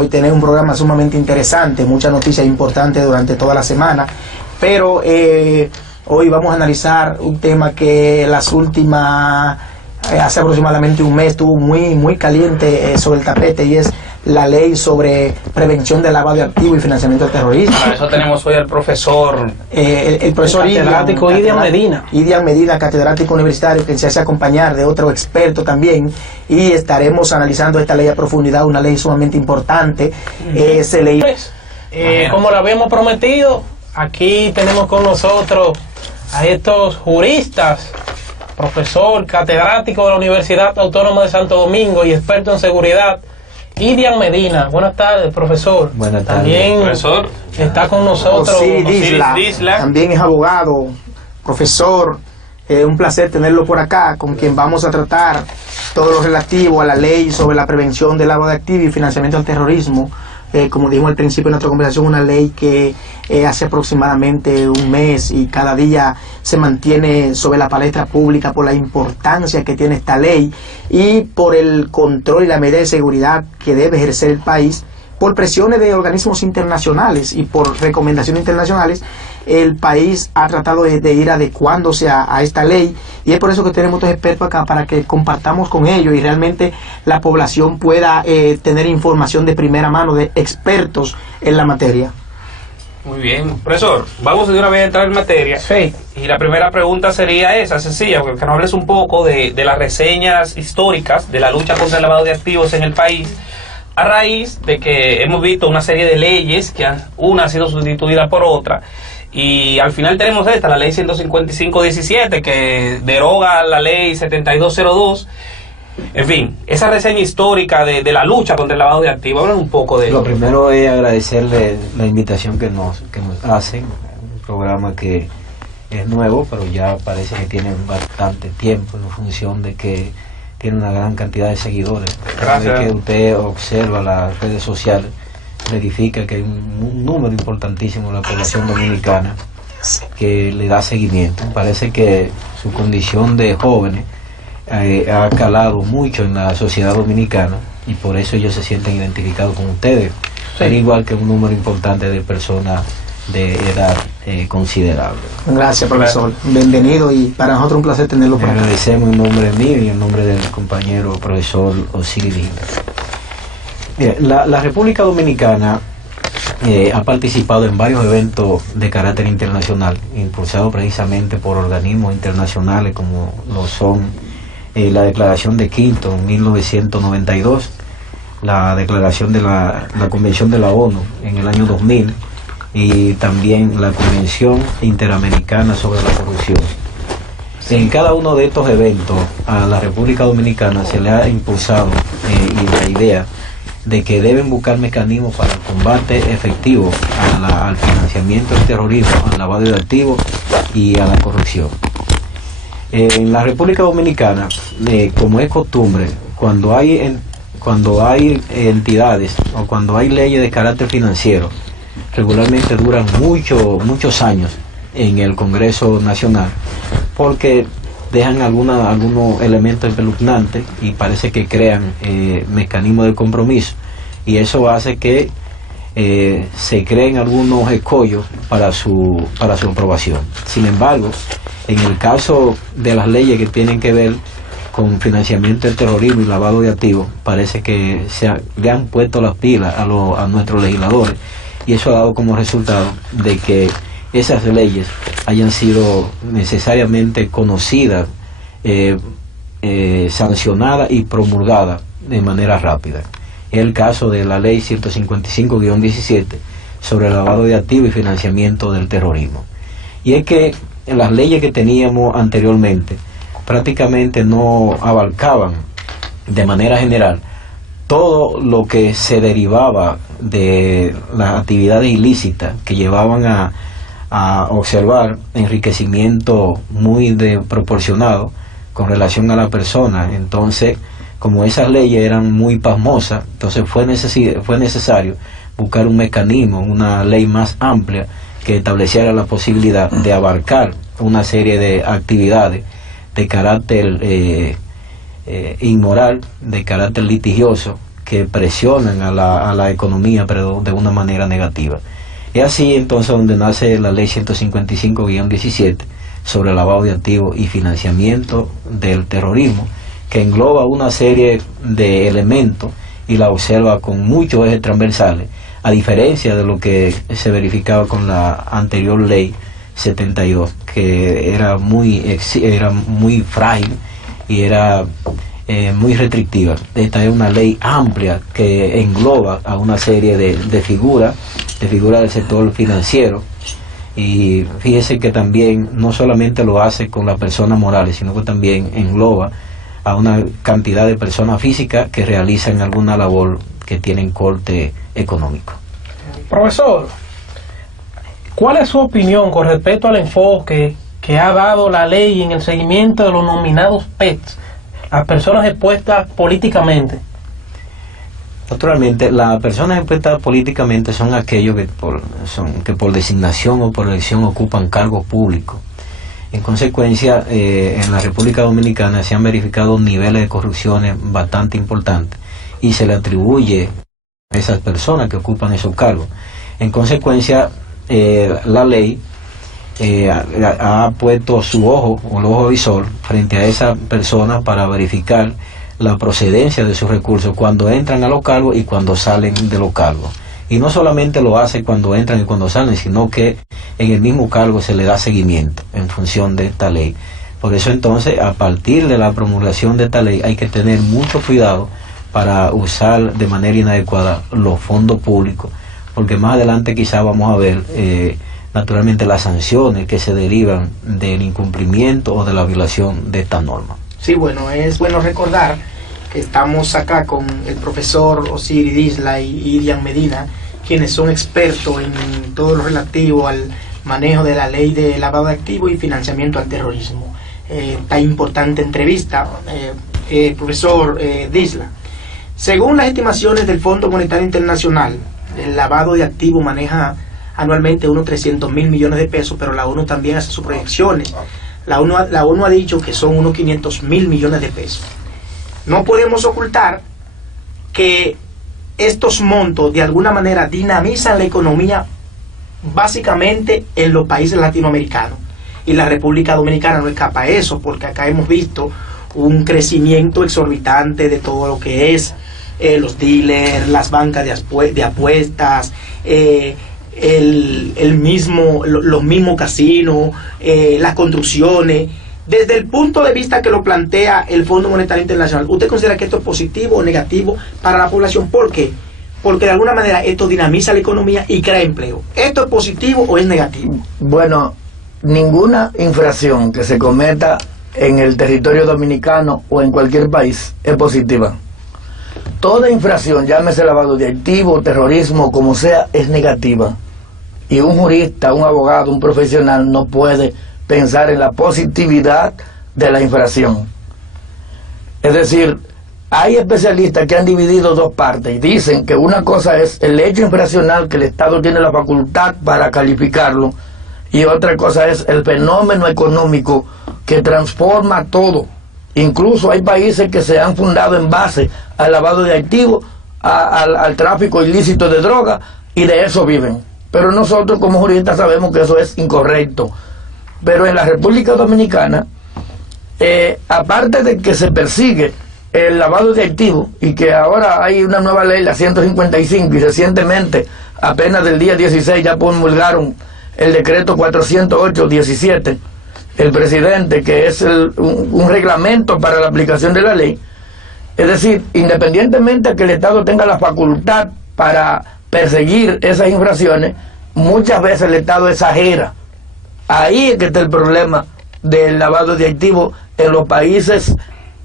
Hoy tenemos un programa sumamente interesante, muchas noticias importantes durante toda la semana, pero hoy vamos a analizar un tema que las últimas, hace aproximadamente un mes, estuvo muy caliente sobre el tapete, y es la ley sobre prevención del lavado de activos y financiamiento del terrorismo. Para eso tenemos hoy al profesor, el profesor catedrático Idian Medina. Idian Medina, catedrático universitario, que se hace acompañar de otro experto también, y estaremos analizando esta ley a profundidad, una ley sumamente importante. Como lo habíamos prometido, aquí tenemos con nosotros a estos juristas, profesor catedrático de la Universidad Autónoma de Santo Domingo y experto en seguridad, Idian Medina. Buenas tardes, profesor. Buenas tardes. También profesor, está con nosotros Osiris Disla, también es abogado, profesor. Un placer tenerlo por acá, con quien vamos a tratar todo lo relativo a la ley sobre la prevención del lavado de activos y financiamiento del terrorismo. Como dijimos al principio de nuestra conversación, una ley que hace aproximadamente un mes y cada día se mantiene sobre la palestra pública por la importancia que tiene esta ley y por el control y la medida de seguridad que debe ejercer el país. Por presiones de organismos internacionales y por recomendaciones internacionales, el país ha tratado de ir adecuándose a esta ley, y es por eso que tenemos estos expertos acá, para que compartamos con ellos y realmente la población pueda tener información de primera mano de expertos en la materia. muy bien. Profesor, vamos de una vez a entrar en materia. Sí. Y la primera pregunta sería esa, sencilla, que nos hables un poco de las reseñas históricas de la lucha contra el lavado de activos en el país, a raíz de que hemos visto una serie de leyes que una ha sido sustituida por otra, y al final tenemos esta, la ley 155-17, que deroga la ley 7202. En fin, esa reseña histórica de la lucha contra el lavado de activos, hablan un poco de Lo primero es agradecerle la invitación que nos hacen, un programa que es nuevo, pero ya parece que tiene bastante tiempo, en función de que tiene una gran cantidad de seguidores. Cada vez que usted observa las redes sociales, verifica que hay un número importantísimo de la población dominicana que le da seguimiento. Parece que su condición de jóvenes ha calado mucho en la sociedad dominicana, y por eso ellos se sienten identificados con ustedes, al igual que un número importante de personas de edad considerable. Gracias, profesor. Bienvenido, y para nosotros un placer tenerlo por acá. Agradecemos en nombre mío y en nombre del compañero profesor Osiris Disla. La República Dominicana ha participado en varios eventos de carácter internacional, impulsados precisamente por organismos internacionales como lo son la Declaración de Quito en 1992, la declaración de la Convención de la ONU en el año 2000, y también la Convención Interamericana sobre la Corrupción. En cada uno de estos eventos a la República Dominicana se le ha impulsado la idea de que deben buscar mecanismos para el combate efectivo al financiamiento del terrorismo, al lavado de activos y a la corrupción. En la República Dominicana, como es costumbre, cuando hay entidades o cuando hay leyes de carácter financiero, regularmente duran muchos años en el Congreso Nacional, porque dejan algunos elementos espeluznantes y parece que crean mecanismos de compromiso, y eso hace que se creen algunos escollos para su aprobación. Sin embargo, en el caso de las leyes que tienen que ver con financiamiento del terrorismo y lavado de activos, parece que le han puesto las pilas a nuestros legisladores, y eso ha dado como resultado de que esas leyes hayan sido necesariamente conocidas, sancionadas y promulgadas de manera rápida. Es el caso de la ley 155-17 sobre el lavado de activos y financiamiento del terrorismo. Y es que las leyes que teníamos anteriormente prácticamente no abarcaban de manera general todo lo que se derivaba de las actividades ilícitas que llevaban a observar enriquecimiento muy desproporcionado con relación a la persona. Entonces, como esas leyes eran muy pasmosas, entonces fue necesario buscar un mecanismo, una ley más amplia que estableciera la posibilidad de abarcar una serie de actividades de carácter inmoral, de carácter litigioso, que presionan a la economía, pero de una manera negativa. Es así entonces donde nace la ley 155-17 sobre lavado de activos y financiamiento del terrorismo, que engloba una serie de elementos y la observa con muchos ejes transversales, a diferencia de lo que se verificaba con la anterior ley 72, que era muy frágil y era muy restrictiva. Esta es una ley amplia que engloba a una serie de figuras del sector financiero, y fíjese que también no solamente lo hace con las personas morales, sino que también engloba a una cantidad de personas físicas que realizan alguna labor que tienen corte económico. Profesor, ¿cuál es su opinión con respecto al enfoque que ha dado la ley en el seguimiento de los nominados PETs, las personas expuestas políticamente? Naturalmente, las personas expuestas políticamente son aquellos que por designación o por elección ocupan cargos públicos. En consecuencia, en la República Dominicana se han verificado niveles de corrupciones bastante importantes y se le atribuye a esas personas que ocupan esos cargos. En consecuencia, la ley ha puesto su ojo o el ojo visor frente a esas personas para verificar la procedencia de sus recursos cuando entran a los cargos y cuando salen de los cargos. Y no solamente lo hace cuando entran y cuando salen, sino que en el mismo cargo se le da seguimiento en función de esta ley. Por eso entonces, a partir de la promulgación de esta ley, hay que tener mucho cuidado para usar de manera inadecuada los fondos públicos, porque más adelante quizá vamos a ver naturalmente las sanciones que se derivan del incumplimiento o de la violación de esta norma. Sí, bueno, es bueno recordar que estamos acá con el profesor Osiris Disla y Idian Medina, quienes son expertos en todo lo relativo al manejo de la ley de lavado de activos y financiamiento al terrorismo. Esta importante entrevista, profesor Disla. Según las estimaciones del Fondo Monetario Internacional, el lavado de activos maneja anualmente unos 300 mil millones de pesos, pero la ONU también hace sus proyecciones. La ONU ha dicho que son unos 500 mil millones de pesos. No podemos ocultar que estos montos de alguna manera dinamizan la economía básicamente en los países latinoamericanos. Y la República Dominicana no escapa a eso, porque acá hemos visto un crecimiento exorbitante de todo lo que es los dealers, las bancas de apuestas, los mismos casinos, las construcciones. Desde el punto de vista que lo plantea el Fondo Monetario Internacional, ¿usted considera que esto es positivo o negativo para la población? ¿Por qué? Porque de alguna manera esto dinamiza la economía y crea empleo. ¿Esto es positivo o es negativo? Bueno, ninguna infracción que se cometa en el territorio dominicano o en cualquier país es positiva. Toda infracción, llámese lavado de activos, terrorismo, como sea, es negativa. Y un jurista, un abogado, un profesional no puede pensar en la positividad de la infracción. Es decir, hay especialistas que han dividido dos partes y dicen que una cosa es el hecho infraccional, que el Estado tiene la facultad para calificarlo, y otra cosa es el fenómeno económico que transforma todo. Incluso hay países que se han fundado en base al lavado de activos, al tráfico ilícito de droga, y de eso viven. Pero nosotros como juristas sabemos que eso es incorrecto. Pero en la República Dominicana, aparte de que se persigue el lavado de activos, y que ahora hay una nueva ley, la 155, y recientemente, apenas del día 16, ya promulgaron el decreto 408-17, el presidente, que es un reglamento para la aplicación de la ley. Es decir, independientemente de que el Estado tenga la facultad para perseguir esas infracciones, muchas veces el Estado exagera. Ahí es que está el problema del lavado de activos en los países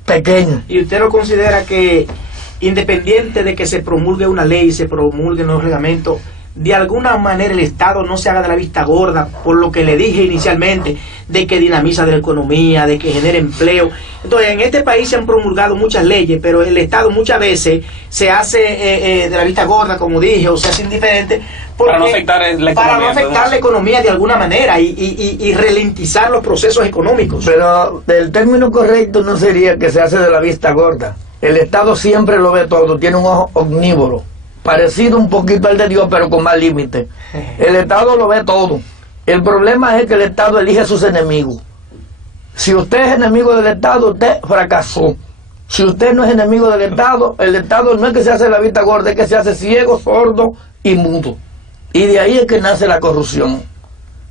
pequeños. ¿Y usted no considera que, independiente de que se promulgue una ley, se promulguen los reglamentos, de alguna manera el Estado no se haga de la vista gorda, por lo que le dije inicialmente, de que dinamiza de la economía, de que genera empleo? Entonces, en este país se han promulgado muchas leyes, pero el Estado muchas veces se hace de la vista gorda, como dije, o se hace indiferente, para no afectar la economía de alguna manera y ralentizar los procesos económicos. Pero el término correcto no sería que se hace de la vista gorda. El Estado siempre lo ve todo, tiene un ojo omnívoro, parecido un poquito al de Dios, pero con más límite. El Estado lo ve todo. El problema es que el Estado elige a sus enemigos. Si usted es enemigo del Estado, usted fracasó. Si usted no es enemigo del Estado, el Estado no es que se hace la vista gorda, es que se hace ciego, sordo y mudo. Y de ahí es que nace la corrupción.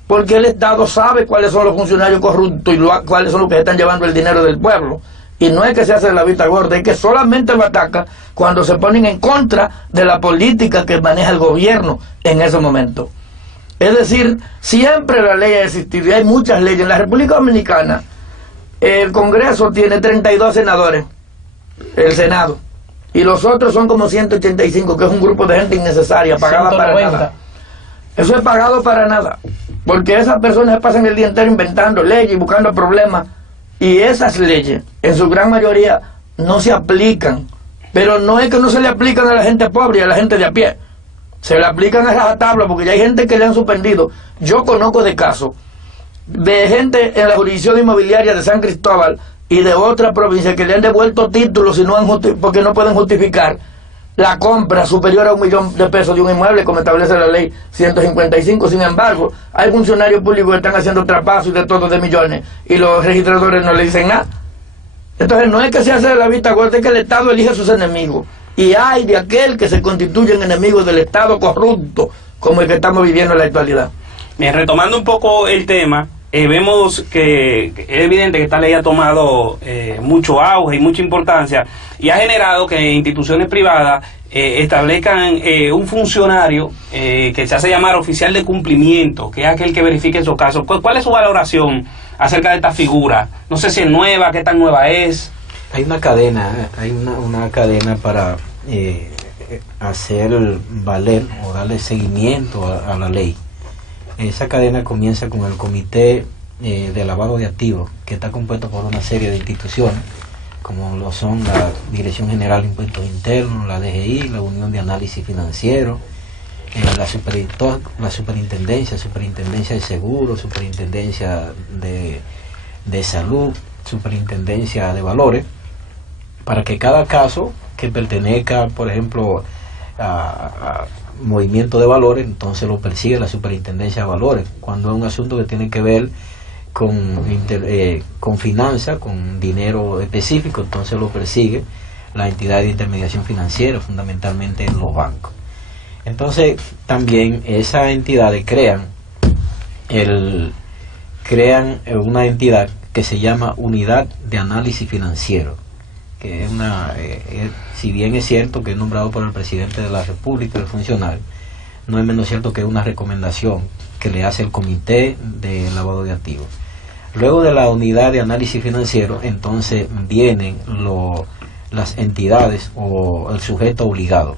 Porque el Estado sabe cuáles son los funcionarios corruptos y cuáles son los que están llevando el dinero del pueblo. Y no es que se hace la vista gorda, es que solamente lo ataca cuando se ponen en contra de la política que maneja el gobierno en ese momento. Es decir, siempre la ley ha existido y hay muchas leyes. En la República Dominicana, el Congreso tiene 32 senadores, el Senado, y los otros son como 185, que es un grupo de gente innecesaria, pagada 190. Para nada. Eso es pagado para nada, porque esas personas pasan el día entero inventando leyes y buscando problemas, y esas leyes, en su gran mayoría, no se aplican. Pero no es que no se le aplican a la gente pobre y a la gente de a pie, se le aplican a rajatabla, porque ya hay gente que le han suspendido. Yo conozco de casos de gente en la jurisdicción inmobiliaria de San Cristóbal y de otra provincia que le han devuelto títulos porque no pueden justificar la compra superior a $1.000.000 de un inmueble, como establece la ley 155. Sin embargo, hay funcionarios públicos que están haciendo trapazos y de todo de millones, y los registradores no le dicen nada. Entonces no es que se hace la vista gorda, es que el Estado elige a sus enemigos, y hay de aquel que se constituye en enemigo del Estado corrupto, como el que estamos viviendo en la actualidad. Bien, retomando un poco el tema, vemos que es evidente que esta ley ha tomado mucho auge y mucha importancia, y ha generado que instituciones privadas establezcan un funcionario que se hace llamar oficial de cumplimiento, que es aquel que verifique esos casos. ¿Cuál es su valoración acerca de esta figura? No sé si es nueva, qué tan nueva es. Hay una cadena, una cadena para hacer valer o darle seguimiento a la ley. Esa cadena comienza con el Comité de Lavado de Activos, que está compuesto por una serie de instituciones, como lo son la Dirección General de Impuestos Internos, la DGI, la Unión de Análisis Financiero, la Superintendencia de Seguros, Superintendencia de Salud, Superintendencia de Valores, para que cada caso que pertenezca, por ejemplo, a movimiento de valores, entonces lo persigue la Superintendencia de Valores. Cuando es un asunto que tiene que ver con finanzas, con dinero específico, entonces lo persigue la entidad de intermediación financiera, fundamentalmente los bancos. Entonces también esas entidades crean una entidad que se llama Unidad de Análisis Financiero, que es si bien es cierto que es nombrado por el presidente de la República, el funcionario, no es menos cierto que es una recomendación que le hace el Comité de Lavado de Activos. Luego de la Unidad de Análisis Financiero, entonces vienen las entidades o el sujeto obligado.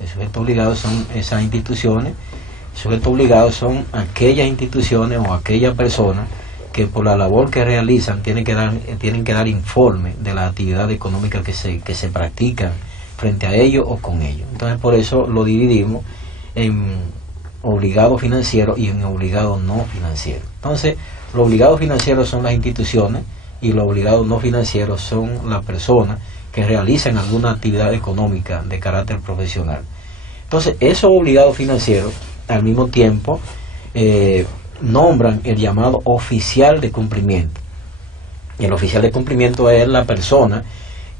El sujeto obligado son esas instituciones. El sujeto obligado son aquellas instituciones o aquellas personas que por la labor que realizan tienen que dar informe de la actividad económica que se practican frente a ellos o con ellos. Entonces por eso lo dividimos en obligado financiero y en obligado no financiero. Entonces los obligados financieros son las instituciones y los obligados no financieros son las personas que realizan alguna actividad económica de carácter profesional. Entonces esos obligados financieros al mismo tiempo nombran el llamado oficial de cumplimiento. Y el oficial de cumplimiento es la persona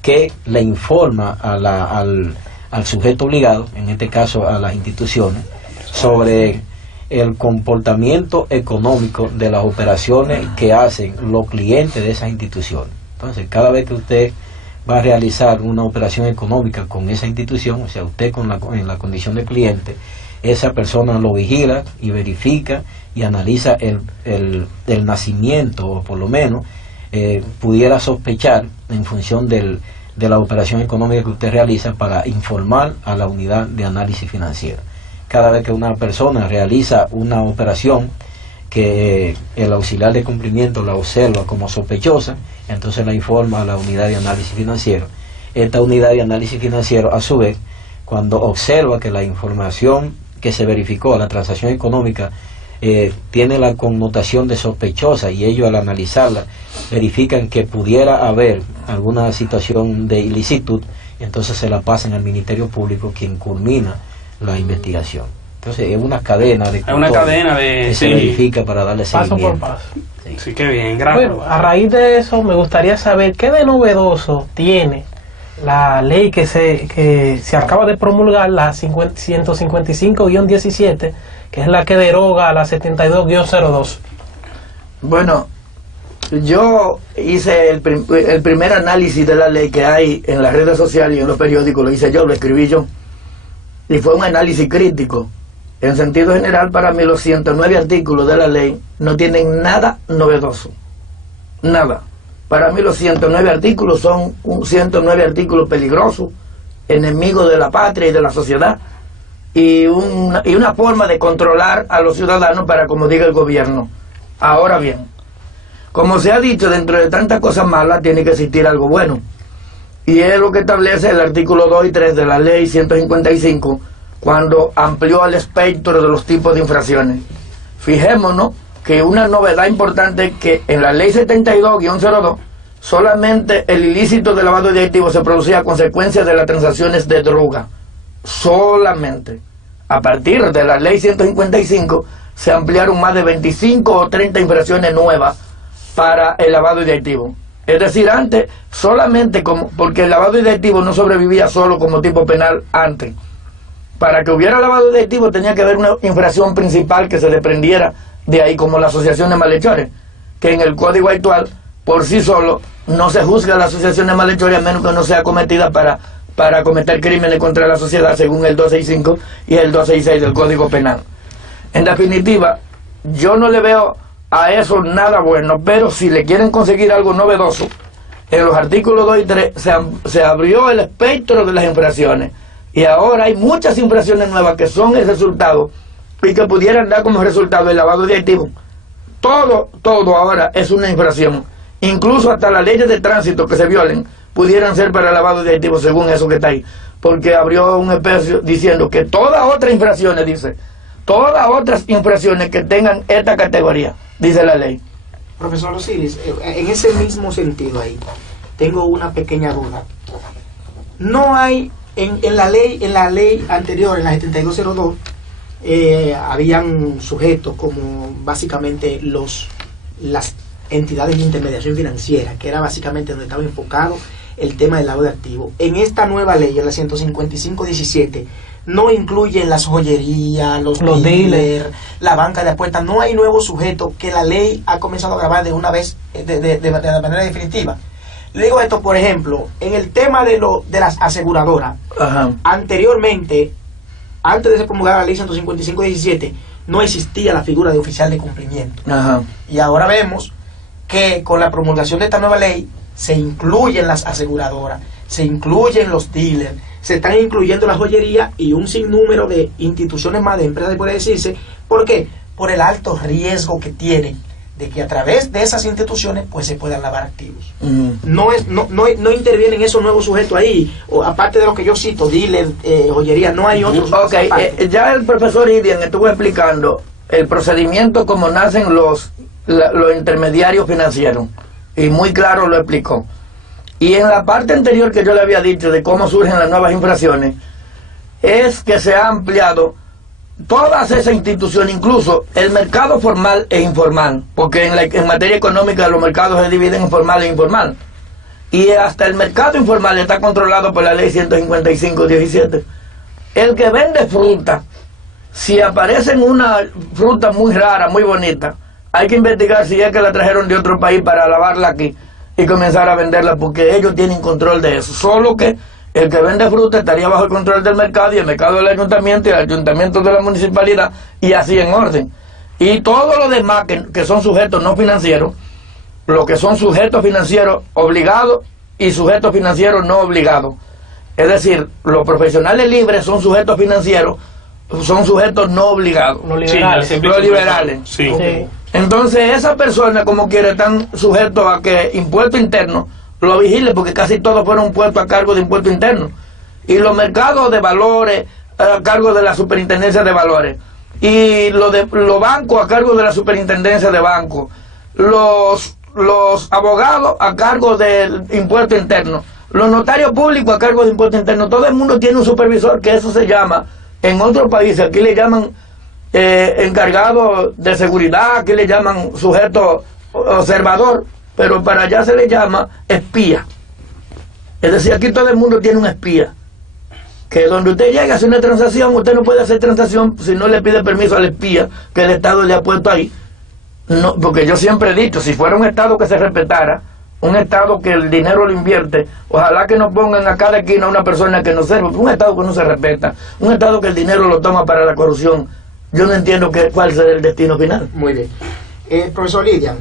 que le informa al sujeto obligado, en este caso a las instituciones, sobre el comportamiento económico de las operaciones que hacen los clientes de esas instituciones. Entonces, cada vez que usted va a realizar una operación económica con esa institución, o sea, usted en la condición de cliente, esa persona lo vigila y verifica y analiza el nacimiento, o por lo menos pudiera sospechar en función de la operación económica que usted realiza, para informar a la unidad de análisis financiero. Cada vez que una persona realiza una operación que el auxiliar de cumplimiento la observa como sospechosa, entonces la informa a la unidad de análisis financiero. Esta unidad de análisis financiero, a su vez, cuando observa que la información que se verificó, la transacción económica, tiene la connotación de sospechosa, y ellos al analizarla verifican que pudiera haber alguna situación de ilicitud, entonces se la pasan al Ministerio Público, quien culmina la investigación. Entonces es una cadena de que se verifica para darle seguimiento. Paso por paso. Sí, qué bien, gracias. Bueno, a raíz de eso me gustaría saber qué de novedoso tiene la ley que se acaba de promulgar, la 155-17, que es la que deroga la 72-02. Bueno, yo hice el primer análisis de la ley que hay en las redes sociales y en los periódicos, lo hice yo, lo escribí yo, y fue un análisis crítico. En sentido general, para mí los 109 artículos de la ley no tienen nada novedoso, nada. Para mí los 109 artículos son 109 artículos peligrosos, enemigos de la patria y de la sociedad, y una forma de controlar a los ciudadanos para como diga el gobierno. Ahora bien, como se ha dicho, dentro de tantas cosas malas tiene que existir algo bueno, y es lo que establece el artículo 2 y 3 de la ley 155, cuando amplió el espectro de los tipos de infracciones. Fijémonos que una novedad importante es que en la ley 72-02 solamente el ilícito de lavado de activos se producía a consecuencia de las transacciones de droga. Solamente. A partir de la ley 155 se ampliaron más de 25 o 30 infracciones nuevas para el lavado de activos. Es decir, antes solamente porque el lavado de activos no sobrevivía solo como tipo penal antes. Para que hubiera lavado de activos tenía que haber una infracción principal que se desprendiera de ahí, como la asociación de malhechores, que en el código actual, por sí solo, no se juzga la asociación de malhechores a menos que no sea cometida para cometer crímenes contra la sociedad, según el 265 y el 266 del Código Penal. En definitiva, yo no le veo a eso nada bueno, pero si le quieren conseguir algo novedoso, en los artículos 2 y 3 se abrió el espectro de las infracciones. Y ahora hay muchas infracciones nuevas que son el resultado y que pudieran dar como resultado el lavado de activos. Todo ahora es una infracción. Incluso hasta las leyes de tránsito que se violen pudieran ser para el lavado de activos, según eso que está ahí. Porque abrió un espacio diciendo que todas otras infracciones, todas otras infracciones que tengan esta categoría, dice la ley. Profesor Osiris, en ese mismo sentido ahí, tengo una pequeña duda. No hay... En la ley anterior, en la 7202, habían sujetos como básicamente las entidades de intermediación financiera, que era básicamente donde estaba enfocado el tema del lavado de activos. En esta nueva ley, en la 155-17, no incluyen las joyerías, los dealers, la banca de apuestas. No hay nuevos sujetos que la ley ha comenzado a grabar de una vez, de manera definitiva. Le digo esto, por ejemplo, en el tema de las aseguradoras. Ajá. Anteriormente, antes de ser promulgada la ley 155-17, no existía la figura de oficial de cumplimiento. Ajá. Y ahora vemos que con la promulgación de esta nueva ley se incluyen las aseguradoras, se incluyen los dealers, se están incluyendo la joyería y un sinnúmero de instituciones más, de empresas, puede decirse. ¿Por qué? Por el alto riesgo que tienen de que a través de esas instituciones pues se puedan lavar activos. No intervienen esos nuevos sujetos ahí, o aparte de lo que yo cito, dealers, joyería, no hay otros. Ya el profesor Idian estuvo explicando el procedimiento como nacen los intermediarios financieros, y muy claro lo explicó. Y en la parte anterior que yo le había dicho de cómo surgen las nuevas infracciones, es que se ha ampliado todas esas instituciones, incluso el mercado formal e informal, porque en materia económica los mercados se dividen en formal e informal, y hasta el mercado informal está controlado por la ley 155-17. El que vende fruta, si aparece una fruta muy rara, muy bonita, hay que investigar si es que la trajeron de otro país para lavarla aquí y comenzar a venderla, porque ellos tienen control de eso. Solo que el que vende fruta estaría bajo el control del mercado, y el mercado del ayuntamiento, y el ayuntamiento de la municipalidad, y así en orden. Y todos los demás que son sujetos no financieros, los que son sujetos financieros obligados y sujetos financieros no obligados. Es decir, los profesionales libres son sujetos financieros, son sujetos no obligados. Los liberales. Sí, los liberales. Sí. Sí. Entonces, esas personas, como quiera, están sujetos a que impuesto interno lo vigile, porque casi todos fueron puestos a cargo de impuesto interno. Y los mercados de valores, a cargo de la superintendencia de valores. y los bancos a cargo de la superintendencia de bancos, los abogados a cargo del impuesto interno, los notarios públicos a cargo del impuesto interno. Todo el mundo tiene un supervisor, que eso se llama, en otros países, aquí le llaman encargado de seguridad, aquí le llaman sujeto observador, pero para allá se le llama espía. Es decir, aquí todo el mundo tiene un espía, que donde usted llega a hacer una transacción, usted no puede hacer transacción si no le pide permiso al espía que el Estado le ha puesto ahí. No, porque yo siempre he dicho, si fuera un Estado que se respetara, un Estado que el dinero lo invierte, ojalá que no pongan a cada esquina a una persona que no sirve, un Estado que no se respeta, un Estado que el dinero lo toma para la corrupción. Yo no entiendo cuál será el destino final. Muy bien. Profesor Lidian,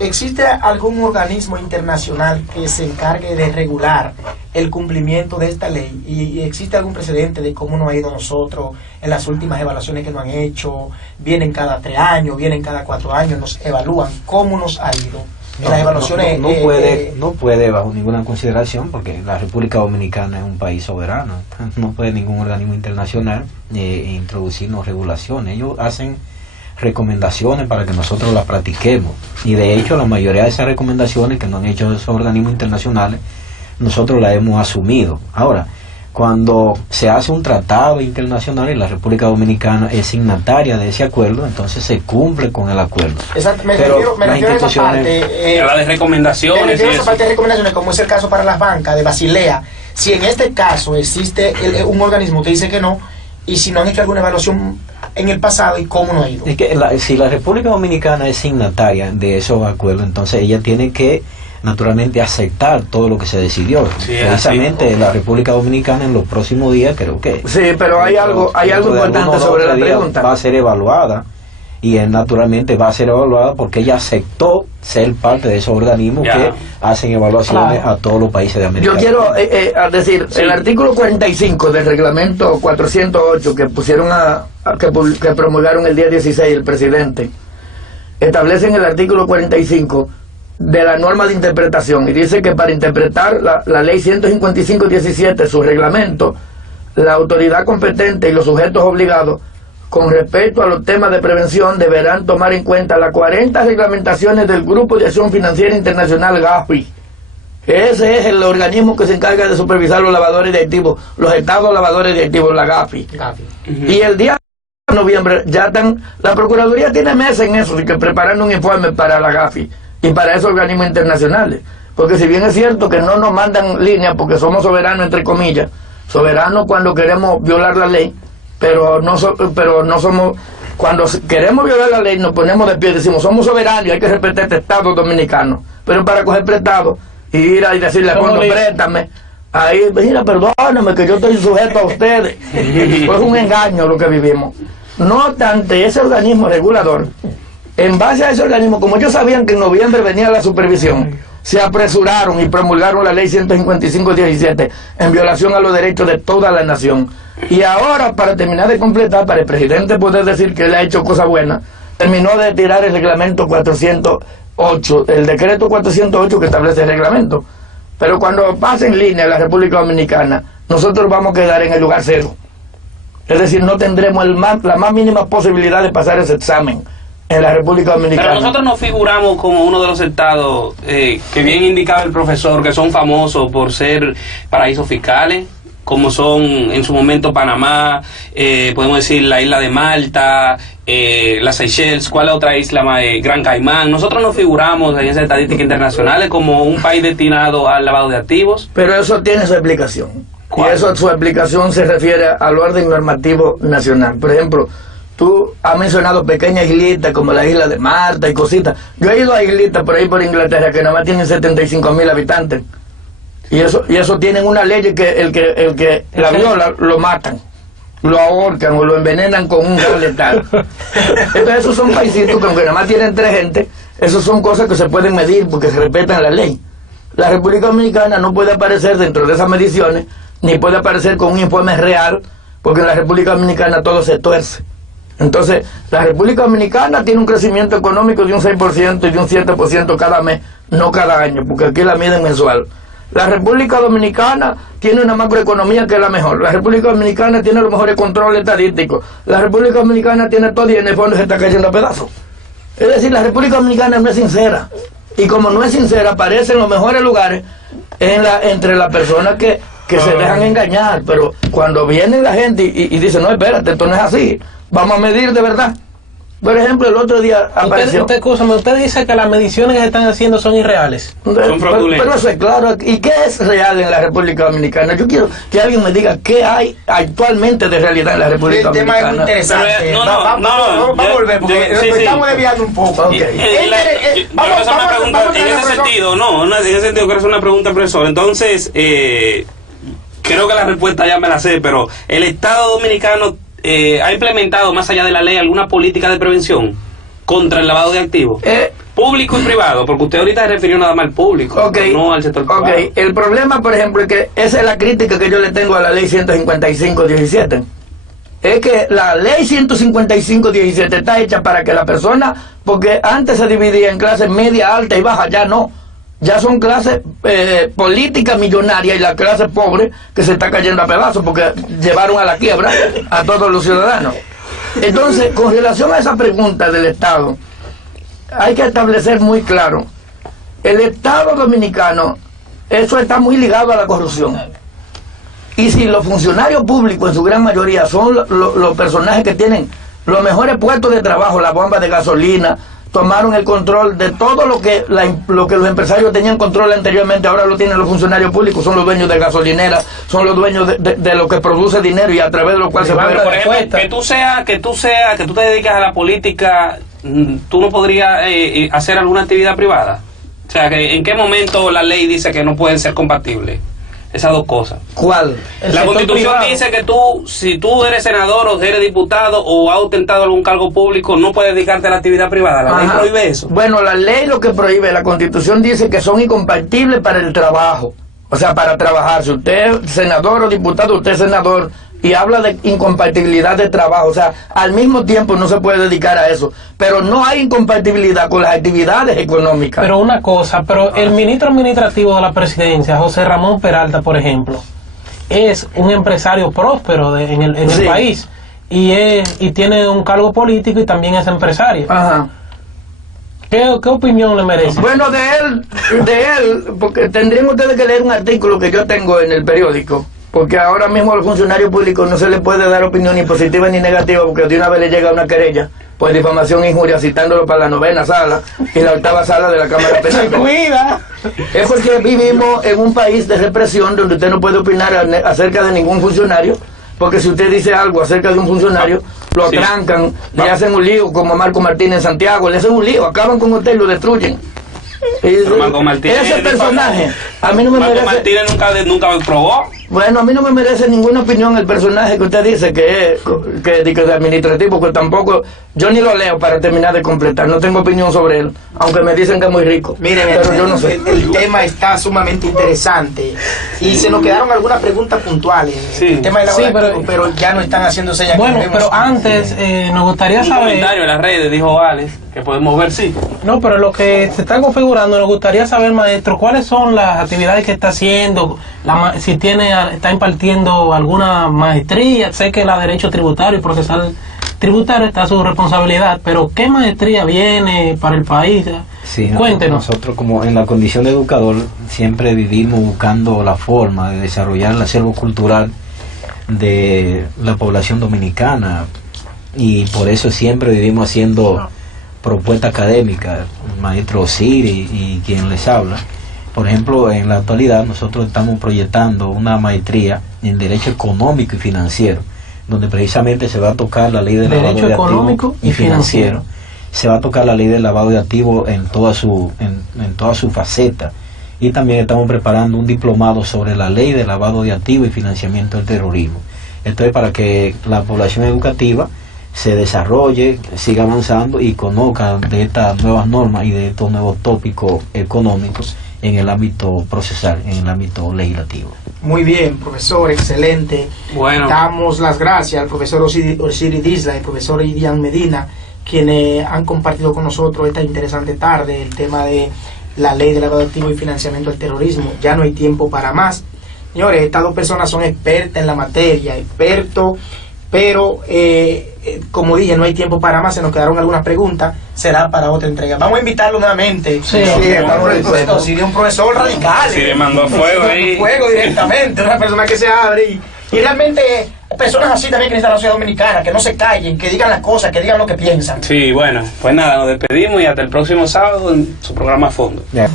¿existe algún organismo internacional que se encargue de regular el cumplimiento de esta ley? ¿Y existe algún precedente de cómo nos ha ido nosotros en las últimas evaluaciones que nos han hecho? Vienen cada 3 años, vienen cada 4 años, nos evalúan. ¿Cómo nos ha ido? En las evaluaciones, no puede bajo ninguna consideración, porque la República Dominicana es un país soberano. No puede ningún organismo internacional introducirnos regulaciones. Ellos hacen recomendaciones para que nosotros las practiquemos, y de hecho la mayoría de esas recomendaciones que nos han hecho esos organismos internacionales nosotros las hemos asumido. Ahora, cuando se hace un tratado internacional y la República Dominicana es signataria de ese acuerdo, entonces se cumple con el acuerdo. Exacto, me refiero a esa parte, la de recomendaciones. Me refiero a esa parte de recomendaciones, como es el caso para las bancas de Basilea. Si en este caso existe un organismo que dice que no, y si no han hecho alguna evaluación en el pasado, y cómo no ha ido. Es que si la República Dominicana es signataria de esos acuerdos, entonces ella tiene que naturalmente aceptar todo lo que se decidió. Sí, precisamente así. La República Dominicana en los próximos días, creo que sí, pero hay algo importante sobre la pregunta. Va a ser evaluada, y él naturalmente va a ser evaluada porque ella aceptó ser parte de esos organismos que hacen evaluaciones a todos los países de América. Yo quiero decir, el artículo 45 del reglamento 408 que pusieron que promulgaron el día 16 el presidente, establece en el artículo 45 de la norma de interpretación, y dice que para interpretar la ley 155-17, su reglamento, la autoridad competente y los sujetos obligados con respecto a los temas de prevención deberán tomar en cuenta las 40 reglamentaciones del Grupo de Acción Financiera Internacional GAFI. Ese es el organismo que se encarga de supervisar los lavadores de activos, los estados lavadores de activos, la GAFI. Y el día de noviembre la Procuraduría tiene meses en eso, de que preparando un informe para la GAFI y para esos organismos internacionales. Porque si bien es cierto que no nos mandan línea porque somos soberanos, entre comillas, soberanos cuando queremos violar la ley, pero no somos, cuando queremos violar la ley nos ponemos de pie y decimos somos soberanos y hay que respetar este Estado dominicano, pero para coger prestado y ir a decirle a cuando préstame, ahí, mira, perdóname que yo estoy sujeto a ustedes. Pues es un engaño lo que vivimos. No obstante, ese organismo regulador, en base a ese organismo, como ellos sabían que en noviembre venía la supervisión, se apresuraron y promulgaron la ley 155-17 en violación a los derechos de toda la nación. Y ahora, para terminar de completar, para el presidente poder decir que él ha hecho cosas buenas, terminó de tirar el reglamento 408, el decreto 408 que establece el reglamento. Pero cuando pase en línea la República Dominicana, nosotros vamos a quedar en el lugar cero. Es decir, no tendremos la más mínima posibilidad de pasar ese examen en la República Dominicana. Pero nosotros nos figuramos como uno de los estados que bien indicaba el profesor, que son famosos por ser paraísos fiscales, como son en su momento Panamá, podemos decir la isla de Malta, las Seychelles, ¿cuál es otra isla más? Gran Caimán. Nosotros nos figuramos en esas estadísticas internacionales como un país destinado al lavado de activos. Pero eso tiene su explicación. ¿Cuál? Y eso, su explicación se refiere al orden normativo nacional. Por ejemplo, tú has mencionado pequeñas islitas como la isla de Malta y cositas. Yo he ido a islitas por ahí por Inglaterra que nada más tienen 75,000 habitantes. Y eso tienen una ley que el que la viola lo matan, lo ahorcan o lo envenenan con un gas letal. Entonces esos son paisitos que aunque nada más tienen 3 gente, esos son cosas que se pueden medir porque se respetan la ley. La República Dominicana no puede aparecer dentro de esas mediciones, ni puede aparecer con un informe real, porque en la República Dominicana todo se tuerce. Entonces, la República Dominicana tiene un crecimiento económico de un 6% y de un 7% cada mes, no cada año, porque aquí la miden mensual. La República Dominicana tiene una macroeconomía que es la mejor. La República Dominicana tiene los mejores controles estadísticos. La República Dominicana tiene todo y en el fondo se está cayendo a pedazos. Es decir, la República Dominicana no es sincera. Y como no es sincera, aparece en los mejores lugares entre las personas que se dejan engañar. Pero cuando viene la gente y dice, no, espérate, esto no es así. Vamos a medir de verdad. Por ejemplo, el otro día apareció... Usted dice que las mediciones que se están haciendo son irreales. Son fraudulentas. Pero eso es claro. ¿Y qué es real en la República Dominicana? Yo quiero que alguien me diga qué hay actualmente de realidad en la República Dominicana. El tema es muy interesante. Vamos a volver, porque estamos desviando un poco. En ese sentido, quiero hacer una pregunta al profesor. Entonces, creo que la respuesta ya me la sé, pero el Estado Dominicano ha implementado, más allá de la ley, alguna política de prevención contra el lavado de activos, público y privado, porque usted ahorita se refirió nada más al público, no al sector privado. El problema, por ejemplo, es que esa es la crítica que yo le tengo a la ley 155-17. Es que la ley 155-17 está hecha para que la persona, porque antes se dividía en clases media, alta y baja, ya no. Ya son clases políticas millonarias y la clase pobre que se está cayendo a pedazos porque llevaron a la quiebra a todos los ciudadanos. Entonces, con relación a esa pregunta del Estado, hay que establecer muy claro, el Estado Dominicano, eso está muy ligado a la corrupción. Y si los funcionarios públicos en su gran mayoría son los personajes que tienen los mejores puestos de trabajo, la bomba de gasolina, tomaron el control de todo lo que los empresarios tenían control anteriormente, ahora lo tienen los funcionarios públicos, son los dueños de gasolineras, son los dueños de lo que produce dinero y a través de lo cual se puede... Por ejemplo, que tú te dedicas a la política, ¿tú no podrías hacer alguna actividad privada? O sea, ¿en qué momento la ley dice que no pueden ser compatibles esas dos cosas? ¿Cuál? La Constitución dice que si tú eres senador o eres diputado o has ostentado algún cargo público, no puedes dedicarte a la actividad privada. ¿La ley prohíbe eso? Bueno, la ley lo que prohíbe, la Constitución dice que son incompatibles para el trabajo. O sea, para trabajar. Si usted es senador o diputado, usted es senador y habla de incompatibilidad de trabajo. O sea, al mismo tiempo no se puede dedicar a eso. Pero no hay incompatibilidad con las actividades económicas. Pero una cosa, el ministro administrativo de la presidencia, José Ramón Peralta, por ejemplo, es un empresario próspero en el país y tiene un cargo político y también es empresario. Ajá. ¿Qué opinión le merece? Bueno, de él, porque tendrían ustedes que leer un artículo que yo tengo en el periódico, porque ahora mismo a los funcionarios públicos no se les puede dar opinión ni positiva ni negativa, porque de una vez le llega una querella por difamación e injuria citándolo para la 9ª sala y la 8ª sala de la Cámara Penal. ¡Cuida! Es porque vivimos en un país de represión donde usted no puede opinar acerca de ningún funcionario, porque si usted dice algo acerca de un funcionario, lo trancan, le hacen un lío, como Marco Martínez en Santiago, le hacen un lío, acaban con usted y lo destruyen. Ese personaje a mí no me merece... Marco Martínez nunca probó. Bueno, a mí no me merece ninguna opinión el personaje que usted dice que es administrativo, que tampoco, yo ni lo leo para terminar de completar, no tengo opinión sobre él, aunque me dicen que es muy rico. Miren, pero yo no sé. El tema está sumamente interesante y se nos quedaron algunas preguntas puntuales. El tema del pero ya no están haciéndose ya. Bueno, pero antes nos gustaría saber... Un comentario en las redes, dijo Alex, que podemos ver, sí. No, pero lo que se está configurando, nos gustaría saber, maestro, cuáles son las actividades que está haciendo, si está impartiendo alguna maestría. Sé que la Derecho Tributario y Procesal Tributario está a su responsabilidad, pero ¿qué maestría viene para el país? Sí, cuéntenos. Nosotros, como en la condición de educador, siempre vivimos buscando la forma de desarrollar el acervo cultural de la población dominicana, y por eso siempre vivimos haciendo propuesta académica, el maestro Osiris y quien les habla. Por ejemplo, en la actualidad nosotros estamos proyectando una maestría en Derecho Económico y Financiero, donde precisamente se va a tocar la ley de lavado de activos y financiero. Se va a tocar la ley de lavado de activos en toda su faceta. Y también estamos preparando un diplomado sobre la ley de lavado de activos y financiamiento del terrorismo. Esto es para que la población educativa se desarrolle, siga avanzando y conozca de estas nuevas normas y de estos nuevos tópicos económicos en el ámbito procesal, en el ámbito legislativo. Muy bien, profesor, excelente. Bueno. Damos las gracias al profesor Osiris Disla y al profesor Idian Medina, quienes han compartido con nosotros esta interesante tarde el tema de la ley de lavado de activos y financiamiento al terrorismo. Ya no hay tiempo para más. Señores, estas dos personas son expertas en la materia, expertos, pero como dije, no hay tiempo para más, se nos quedaron algunas preguntas, será para otra entrega. Vamos a invitarlo nuevamente. Un profesor radical. Sí, le mandó fuego ahí. Fuego directamente, una persona que se abre y realmente personas así también que necesitan la sociedad dominicana, que no se callen, que digan las cosas, que digan lo que piensan. Sí, bueno, pues nada, nos despedimos y hasta el próximo sábado en su programa a fondo. Yeah.